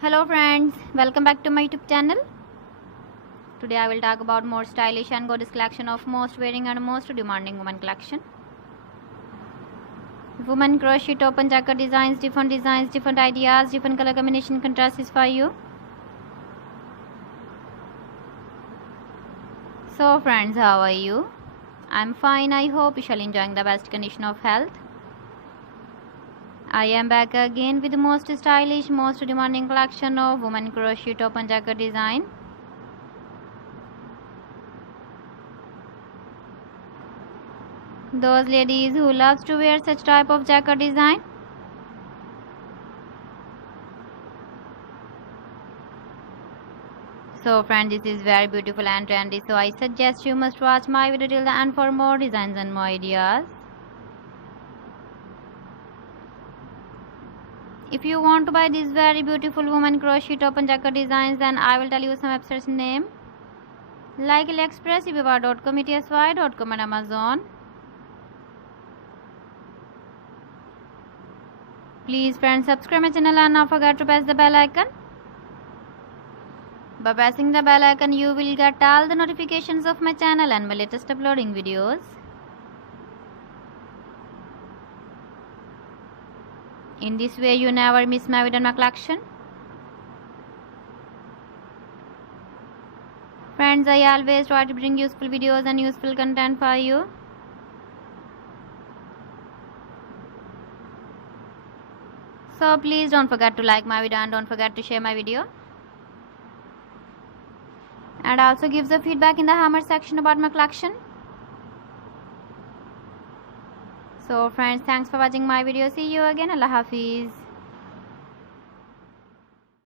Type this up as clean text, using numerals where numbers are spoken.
Hello friends, welcome back to my YouTube channel. Today I will talk about more stylish and gorgeous collection of most wearing and most demanding women collection. Women crochet top and jacket designs, different ideas, different color combination contrasts for you. So friends, how are you? I'm fine. I hope you shall enjoying the best condition of health. I am back again with the most stylish, most demanding collection of women crochet top and jacket design. Those ladies who loves to wear such type of jacket design. So friends, this is very beautiful and trendy, so I suggest you must watch my video till the end for more designs and more ideas. If you want to buy these very beautiful woman crochet top and jacket designs, then I will tell you some websites name like AliExpress, eBay.com, ETSY.com and Amazon. Please friends, subscribe my channel and not forget to press the bell icon. By pressing the bell icon, you will get all the notifications of my channel and my latest uploading videos. In this way, you never miss my video and my collection. Friends, I always try to bring useful videos and useful content for you. So please don't forget to like my video and don't forget to share my video. And also give the feedback in the comment section about my collection. So friends, thanks for watching my video. See you again. Allah Hafiz.